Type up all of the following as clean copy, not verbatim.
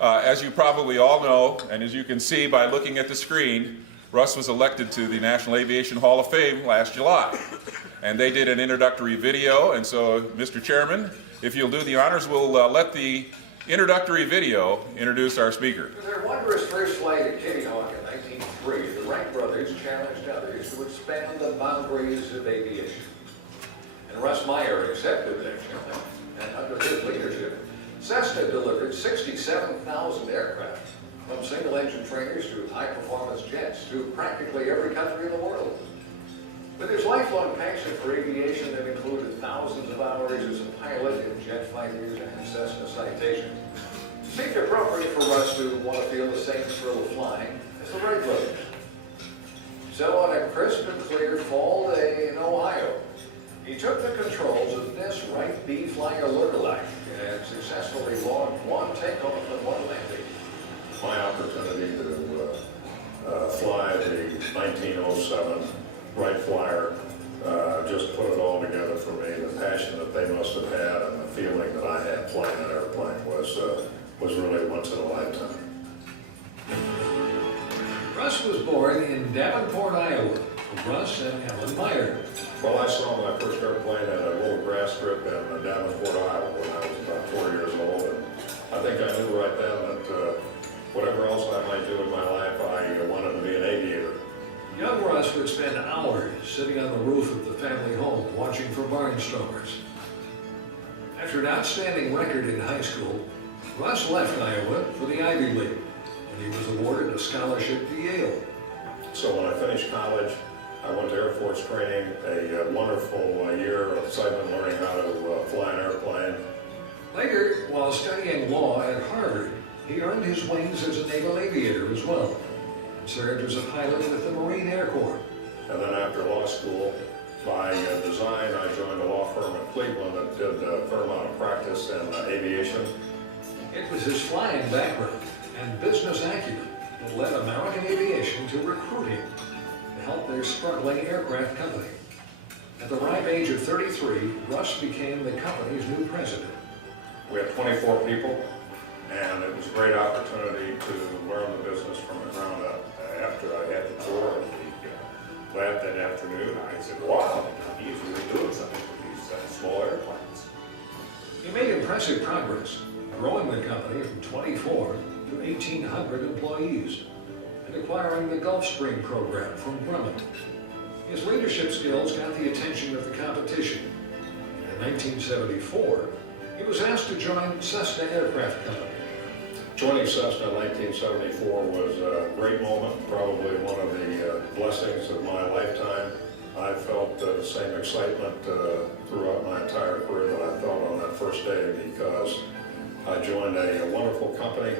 As you probably all know, and as you can see by looking at the screen, Russ was elected to the National Aviation Hall of Fame last July. And they did an introductory video, and so, Mr. Chairman, if you'll do the honors, we'll let the introductory video introduce our speaker. In their wondrous first flight at Kitty Hawk in 1903, the Wright brothers challenged others to expand the boundaries of aviation. And Russ Meyer accepted that challenge, and under his leadership, Cessna delivered 67,000 aircraft, from single-engine trainers to high-performance jets to practically every country in the world. With his lifelong passion for aviation that included thousands of hours as a pilot in jet fighters and Cessna citations, it seemed appropriate for Russ to want to feel the same thrill of flying as the Wright brothers. So on a crisp and clear fall day in Ohio, he took the controls of this Wright B Flyer lookalike and successfully logged one takeoff and one landing. My opportunity to fly the 1907 Wright Flyer just put it all together for me. The passion that they must have had and the feeling that I had flying an airplane was really once in a lifetime. Russ was born in Davenport, Iowa, to Russ and Ellen Meyer. Well, I saw my first airplane at a little grass strip in Davenport, Iowa when I was about 4 years old. And I think I knew right then that whatever else I might do in my life, I wanted to be an aviator. Young Russ would spend hours sitting on the roof of the family home watching for barnstormers. After an outstanding record in high school, Russ left Iowa for the Ivy League, and he was awarded a scholarship to Yale. So when I finished college, I went to Air Force training, a wonderful year of excitement learning how to fly an airplane. Later, while studying law at Harvard, he earned his wings as a naval aviator as well, and served as a pilot with the Marine Air Corps. And then after law school, by design, I joined a law firm in Cleveland that did a fair amount of practice in aviation. It was his flying background and business acumen that led American Aviation to recruiting to help their struggling aircraft company. At the ripe age of 33, Russ became the company's new president. We had 24 people, and it was a great opportunity to learn the business from the ground up. After I had the tour of the lab that afternoon, I said, wow, he's really doing something with these small airplanes. He made impressive progress, growing the company from 24 to 1,800 employees and acquiring the Gulfstream program from Grumman. His leadership skills got the attention of the competition. In 1974, he was asked to join Cessna Aircraft Company. Joining Cessna in 1974 was a great moment, probably one of the blessings of my lifetime. I felt the same excitement throughout my entire career that I felt on that first day because I joined a wonderful company.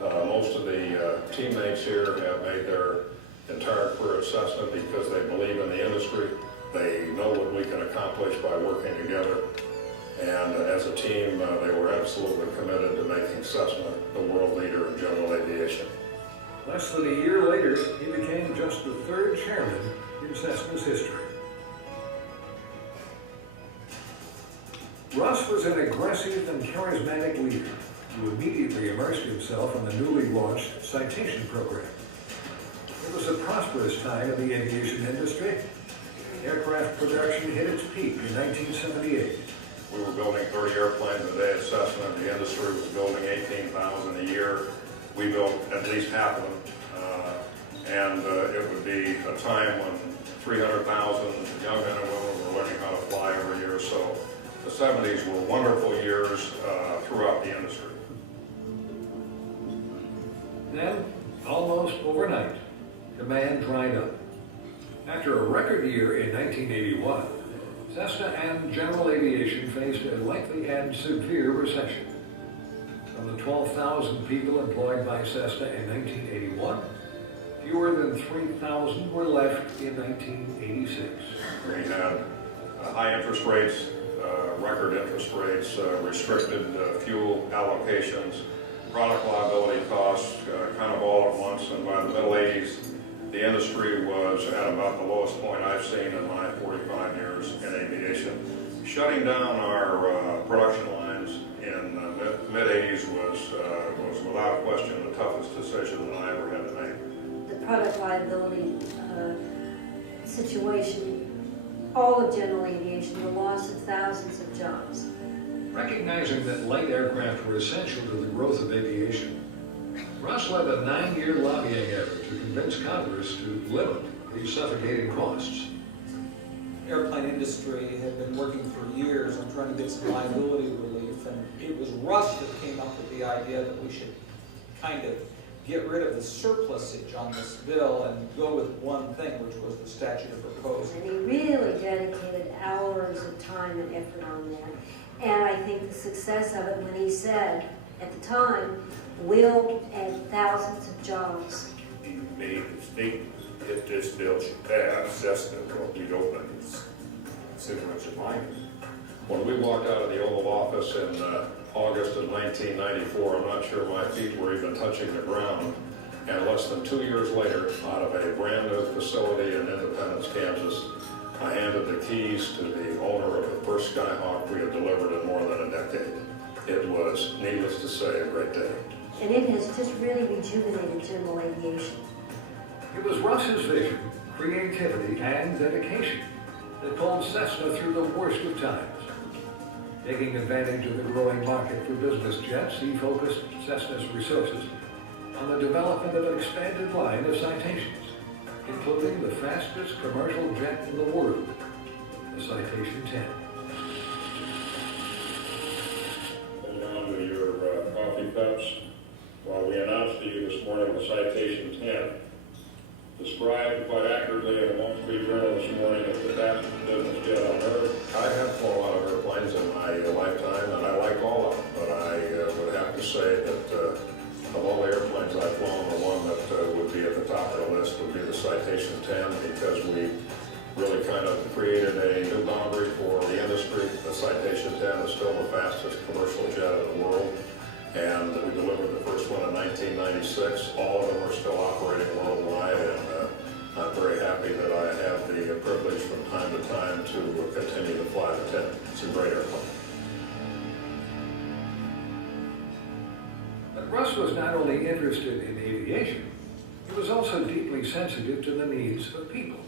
Most of the teammates here have made their entire career at Cessna because they believe in the industry. They know what we can accomplish by working together. And as a team, they were absolutely committed to making Cessna the world leader in general aviation. Less than a year later, he became just the third chairman in Cessna's history. Russ was an aggressive and charismatic leader who immediately immersed himself in the newly launched citation program. It was a prosperous time in the aviation industry. Aircraft production hit its peak in 1978. We were building 30 airplanes a day at Cessna. The industry was building 18,000 a year. We built at least half of them. It would be a time when 300,000 young men and women were learning how to fly every year. So the 70s were wonderful years throughout the industry. Then, almost overnight, demand dried up. After a record year in 1981, Cessna and general aviation faced a lengthy and severe recession. From the 12,000 people employed by Cessna in 1981, fewer than 3,000 were left in 1986. We had high interest rates, record interest rates, restricted fuel allocations, product liability costs, kind of all at once. And by the middle 80s, the industry was at about the lowest point I've seen in my 45 years in aviation. Shutting down our production lines in the mid-80s was without decision than I ever had to make. The product liability situation, all of general aviation, the loss of thousands of jobs. Recognizing that light aircraft were essential to the growth of aviation, Russ led a 9-year lobbying effort to convince Congress to limit these suffocating costs. Airplane industry had been working for years on trying to get some liability relief, and it was Russ that came up with the idea that we should kind of get rid of the surplusage on this bill and go with one thing, which was the statute of repose. And he really dedicated hours of time and effort on that. And I think the success of it when he said, at the time, will add thousands of jobs. He made the statement, if this bill should pass, Cessna will be open. Considerable reminder. When we walked out of the Oval Office in August of 1994, I'm not sure my feet were even touching the ground. And less than 2 years later, out of a brand new facility in Independence, Kansas, I handed the keys to the owner of the first Skyhawk we had delivered in more than a decade. It was, needless to say, a great day. And it has just really rejuvenated general aviation. It was Russ's vision, creativity, and dedication that pulled Cessna through the worst of times. Taking advantage of the growing market for business jets, he focused Cessna's resources on the development of an expanded line of citations, including the fastest commercial jet in the world, the Citation 10. Hold on to your coffee cups while we announce to you this morning the Citation 10, described quite accurately in the Wall Street Journal this morning as the fastest business jet on earth. I have flown a lot of airplanes in my lifetime, and I like all of them, but I would have to say that of all the airplanes I've flown, the one that would be at the top of the list would be the Citation 10, because we really kind of created a new boundary for the industry. The Citation 10 is still the fastest commercial jet in the world, and we delivered the first one in 1996. All of them are still operating worldwide, and I'm very happy that I have the privilege from time to time to continue to fly the 10. It's a great airplane. But Russ was not only interested in aviation, he was also deeply sensitive to the needs of people.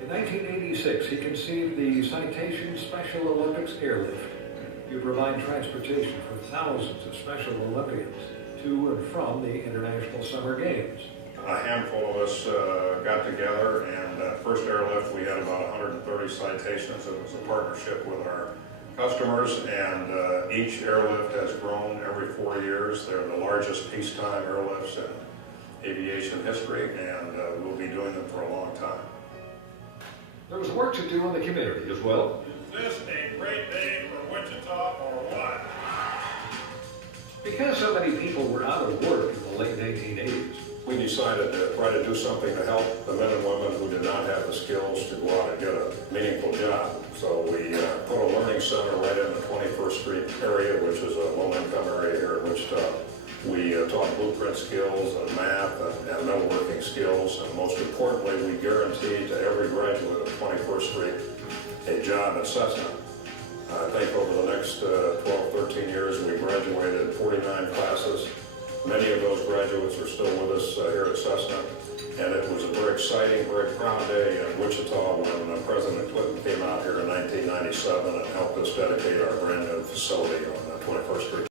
In 1986, he conceived the Citation Special Olympics Airlift to provide transportation for thousands of Special Olympians to and from the International Summer Games. A handful of us got together, and that first airlift we had about 130 citations. It was a partnership with our customers, and each airlift has grown every 4 years. They're the largest peacetime airlifts in aviation history, and we'll be doing them for a long time. There was work to do in the community as well. Is this a great day for Wichita or what? Because so many people were out of work in the late 1980s, We decided to try to do something to help the men and women who did not have the skills to go out and get a meaningful job. So we put a learning center right in the 21st Street area, which is a low-income area here in Wichita. We taught blueprint skills and math and metalworking skills, and most importantly, we guaranteed to every graduate of 21st Street a job at Cessna. I think over the next 12, 13 years, we graduated 49 classes. Many of those graduates are still with us here at Cessna, and it was a very exciting, very proud day in Wichita when President Clinton came out here in 1997 and helped us dedicate our brand new facility on 21st Street.